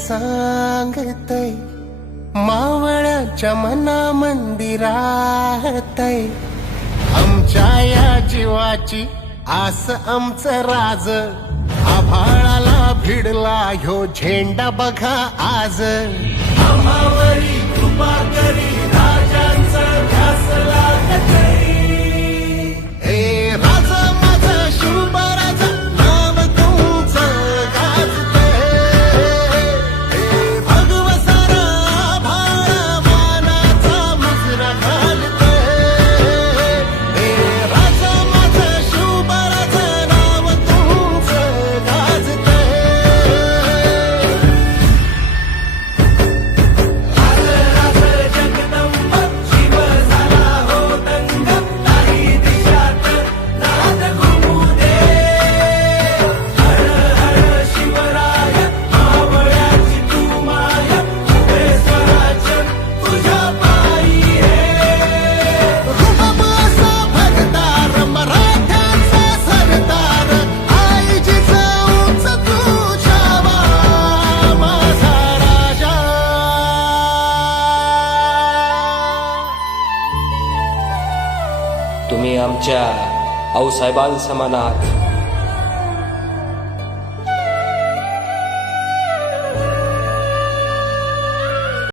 सांगतय, मावळ्याच्या मना मंदिरातय, आमच्या या जीवाची आस आमचं राज, आभाळाला भिडला ह्यो झेंडा बघा आज, आम्हावरी कृपा करी राजांचा ध्यास लागतय. हे राजा माझा शुभ राजा, नाव तुमचं गाजतय, हे भगवा सारा आभाळ मानाचा मुजरा घालतय, हे राजा माझा शुभ राजा, नाव तुमचं गाजतय. तुम्ही आमच्या आऊसाहेबांसमान आहात.